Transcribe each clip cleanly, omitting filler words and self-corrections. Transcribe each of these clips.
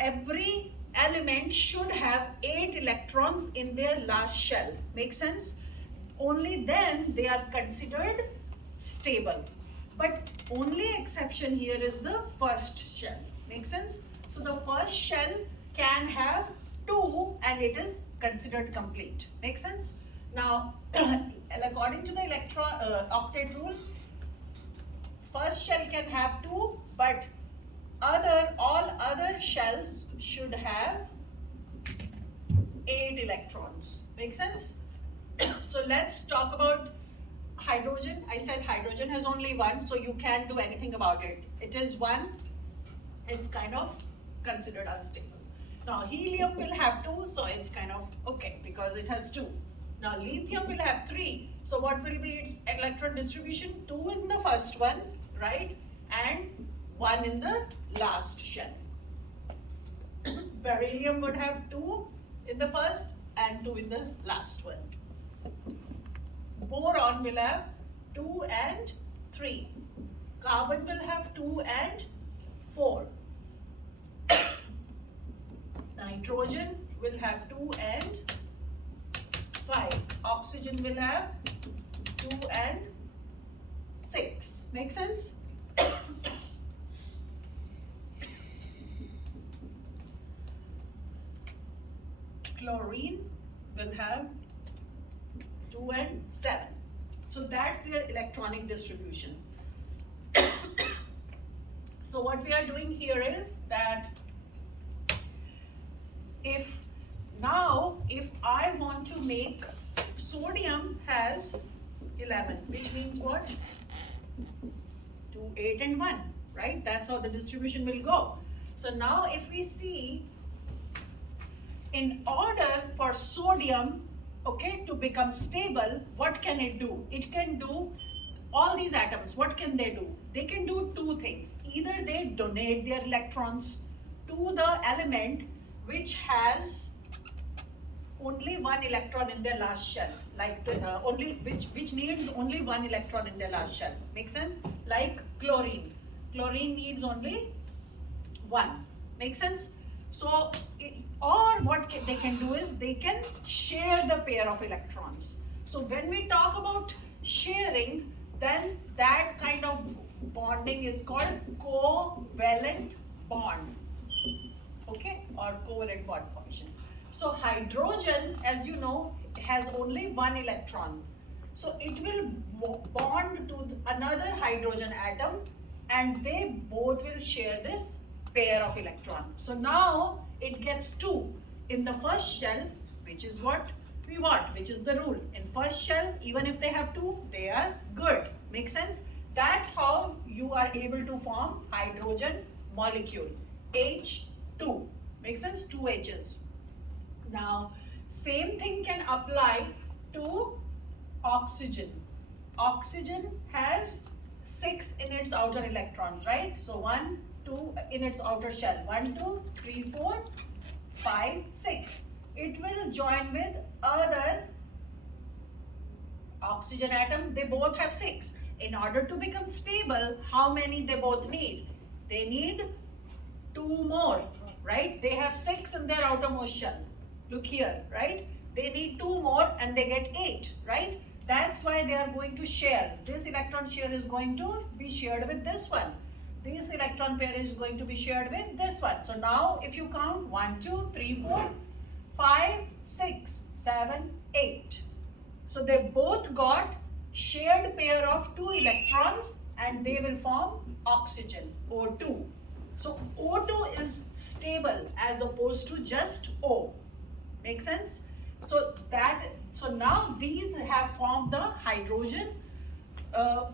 every element should have 8 electrons in their last shell. Make sense? Only then they are considered stable. But only exception here is the first shell. Make sense? So the first shell can have 2 and it is considered complete. Make sense? Now, according to the octet rule, first shell can have 2, but all other shells should have 8 electrons. Make sense? So let's talk about hydrogen. I said hydrogen has only 1, so you can't do anything about it. It is 1, it's kind of considered unstable. Now helium will have 2, so it's kind of okay because it has 2. Now lithium will have 3, so what will be its electron distribution? 2 in the first one, right? And 1 in the last shell. Beryllium would have 2 in the first and 2 in the last one. Boron will have 2 and 3. Carbon will have 2 and 4. Nitrogen will have 2 and 5. Oxygen will have 2 and 6. Make sense? Chlorine will have 2 and 7. So that's their electronic distribution. So what we are doing here is that if I want to make sodium has 11, which means what? 2, 8 and 1, right? That's how the distribution will go. So now if we see, in order for sodium, okay, to become stable, what can it do? It can do all these atoms. What can they do? They can do 2 things. Either they donate their electrons to the element which has only 1 electron in their last shell, like which needs only 1 electron in their last shell. Make sense? Like chlorine. Chlorine needs only 1. Make sense? So, or what they can do is they can share the pair of electrons. So when we talk about sharing, then that kind of bonding is called covalent bond, okay, or covalent bond formation. So hydrogen, as you know, has only 1 electron. So it will bond to another hydrogen atom and they both will share this pair of electron. So now it gets 2 in the first shell, which is what we want, which is the rule. In first shell, even if they have 2, they are good. Make sense? That's how you are able to form hydrogen molecule, H2. Make sense? 2 H's. Now, same thing can apply to oxygen. Oxygen has 6 in its outer electrons, right? So 1, 2 in its outer shell. 1, 2, 3, 4, 5, 6. It will join with other oxygen atom. They both have 6. In order to become stable, how many they both need? They need 2 more, right? They have 6 in their outermost shell. Look here, right? They need 2 more and they get 8, right? That's why they are going to share. This electron share is going to be shared with this one. This electron pair is going to be shared with this one. So now if you count 1, 2, 3, 4, 5, 6, 7, 8. So they both got shared pair of 2 electrons and they will form oxygen, O2. So O2 is stable as opposed to just O. Make sense? So now these have formed the hydrogen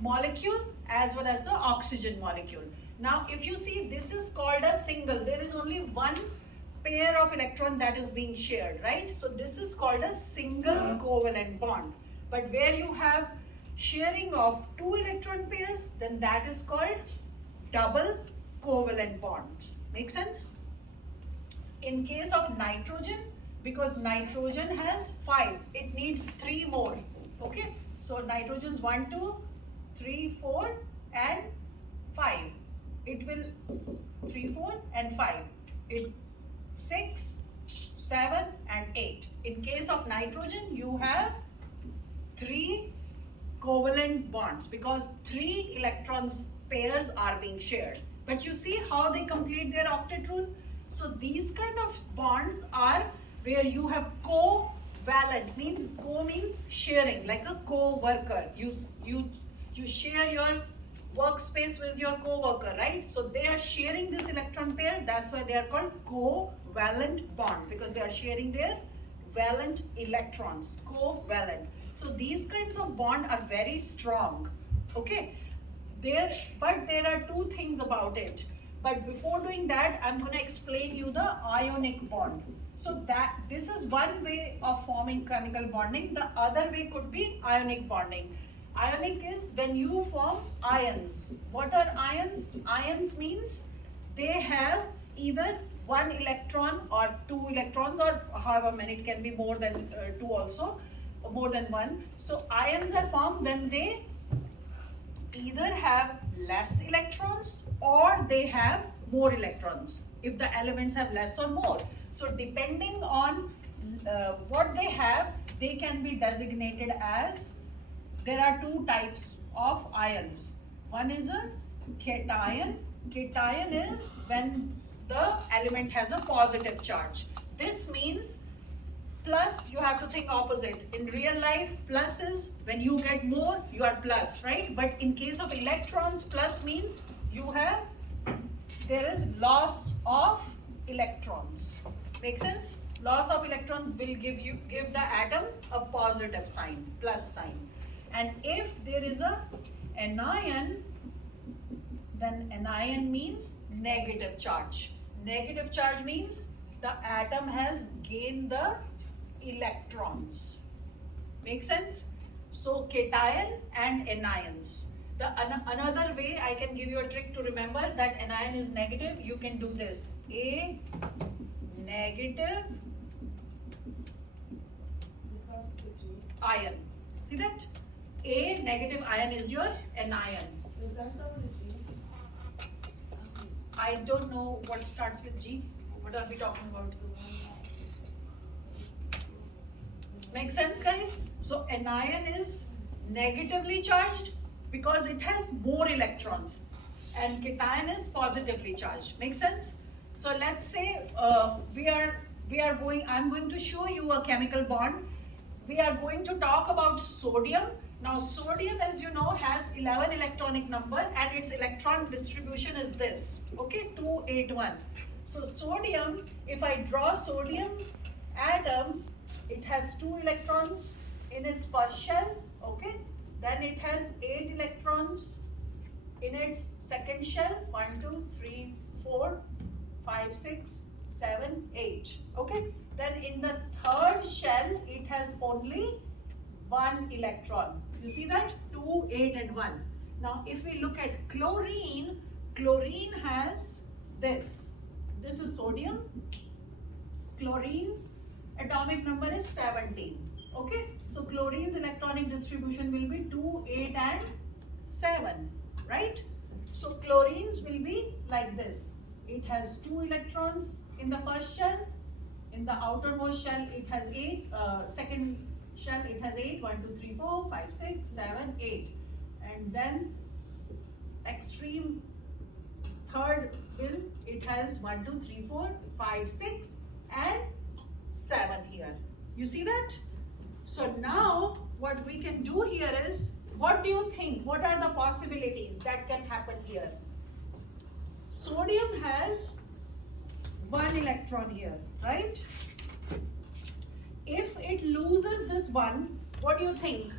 molecule as well as the oxygen molecule. Now if you see, this is called a single. There is only 1 pair of electron that is being shared, right? So this is called a single covalent bond. But where you have sharing of 2 electron pairs, then that is called double covalent bond. Make sense? In case of nitrogen, because nitrogen has 5, it needs 3 more. Okay, so nitrogen's 1, 2, 3, 4 and 5. It will 3, 4 and 5. It 6, 7 and 8. In case of nitrogen, you have 3 covalent bonds because 3 electrons pairs are being shared. But you see how they complete their octet rule? So these kind of bonds are where you have covalent, means co means sharing, like a co-worker. You share your workspace with your co-worker, right? So they are sharing this electron pair. That's why they are called covalent bond, because they are sharing their valent electrons, covalent. So these kinds of bond are very strong, okay? But there are 2 things about it. But before doing that, I'm going to explain you the ionic bond. So this is one way of forming chemical bonding. The other way could be ionic bonding. Ionic is when you form ions. What are ions? Ions means they have either 1 electron or 2 electrons, or however many, it can be more than 2 also, or more than 1. So ions are formed when they either have less electrons or they have more electrons, if the elements have less or more. So depending on what they have, they can be designated as, there are 2 types of ions. One is a cation. Cation is when the element has a positive charge. This means plus, you have to think opposite. In real life, plus is when you get more, you are plus, right? But in case of electrons, plus means there is loss of electrons. Make sense? Loss of electrons will give the atom a positive sign, plus sign. And if there is a anion, then anion means negative charge. Negative charge means the atom has gained the electrons. Make sense? So cation and anions. Another way I can give you a trick to remember that anion is negative, you can do this. A negative ion. See that? A negative ion is your anion. Does that start with a G? I don't know what starts with G. What are we talking about? Make sense, guys? So anion is negatively charged because it has more electrons, and cation is positively charged. Make sense? So let's say I'm going to show you a chemical bond. We are going to talk about sodium. Now sodium, as you know, has 11 electronic number and its electron distribution is this, okay, 281. So sodium, if I draw sodium atom, it has 2 electrons in its first shell, okay, then it has 8 electrons in its second shell, 1, 2, 3, 4, 5, 6, 7, 8, okay. Then in the third shell, it has only 1 electron. You see that? 2, 8 and 1. Now if we look at chlorine, chlorine has this. This is sodium. Chlorine's atomic number is 17. Okay? So chlorine's electronic distribution will be 2, 8 and 7. Right? So chlorines will be like this. It has 2 electrons in the first shell. In the outermost shell, it has 8. Second shell, it has 8. 1, 2, 3, 4, 5, 6, 7, 8. And then extreme third will, it has 1, 2, 3, 4, 5, 6 and 7 here. You see that? So now what we can do here is, what do you think? What are the possibilities that can happen here? Sodium has 1 electron here, right? If it loses this 1, what do you think?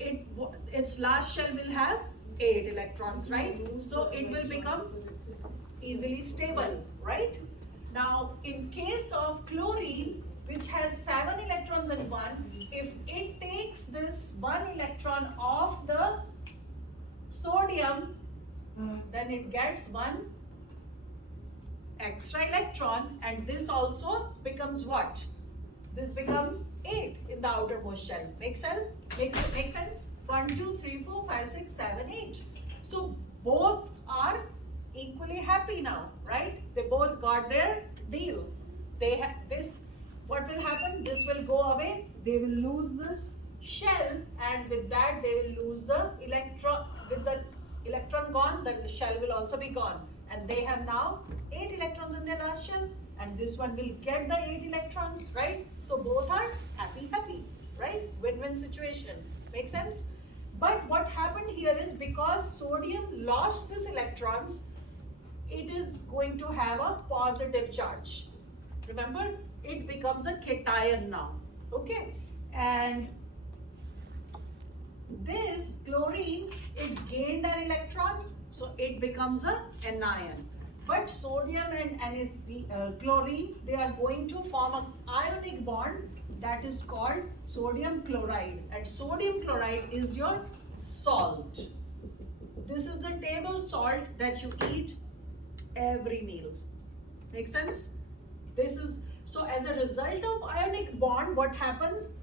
Its last shell will have 8 electrons, right? So it will become easily stable, right? Now in case of chlorine, which has 7 electrons and 1, if it takes this 1 electron off the sodium, then it gets 1 extra electron, and this also becomes what? This becomes 8 in the outermost shell. Make sense? Make sense? 1, 2, 3, 4, 5, 6, 7, 8. So both are equally happy now, right? They both got their deal. They have this, what will happen? This will go away. They will lose this shell, and with that they will lose the electron. With the electron gone, the shell will also be gone. And they have now 8 electrons in their last shell, and this one will get the 8 electrons, right? So both are happy, happy, right? Win-win situation. Make sense? But what happened here is, because sodium lost this electrons, it is going to have a positive charge. Remember, it becomes a cation now. Okay? And this chlorine, it gained an electron, so it becomes a anion. But sodium and chlorine, they are going to form an ionic bond that is called sodium chloride. And sodium chloride is your salt. This is the table salt that you eat every meal. Make sense? This is, so as a result of ionic bond, what happens?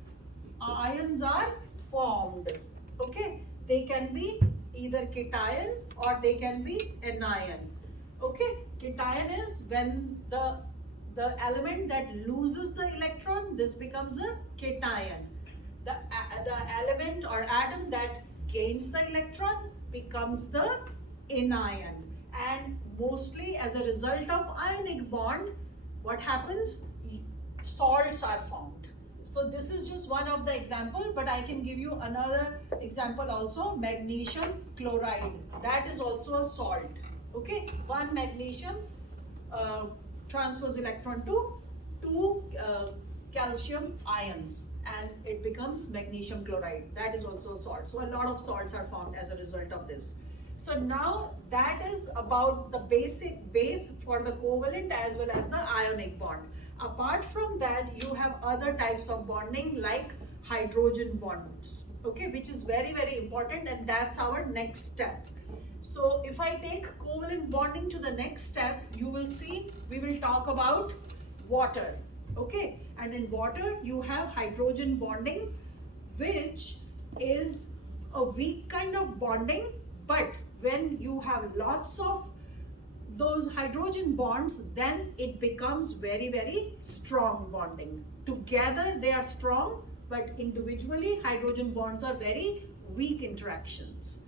Ions are formed. Okay? They can be either cation or they can be anion. Okay? Cation is when the element that loses the electron, this becomes a cation. The element or atom that gains the electron becomes the anion. And mostly as a result of ionic bond, what happens? Salts are formed. So this is just one of the example, but I can give you another example also. Magnesium chloride, that is also a salt. Okay, one magnesium transfers electron to two calcium ions, and it becomes magnesium chloride. That is also a salt. So a lot of salts are formed as a result of this. So now that is about the basic base for the covalent as well as the ionic bond. Apart from that, you have other types of bonding like hydrogen bonds, okay, which is very, very important, and that's our next step. So if I take covalent bonding to the next step, you will see we will talk about water, okay, and in water you have hydrogen bonding, which is a weak kind of bonding, but when you have lots of those hydrogen bonds, then it becomes very, very strong bonding. Together they are strong, but individually hydrogen bonds are very weak interactions.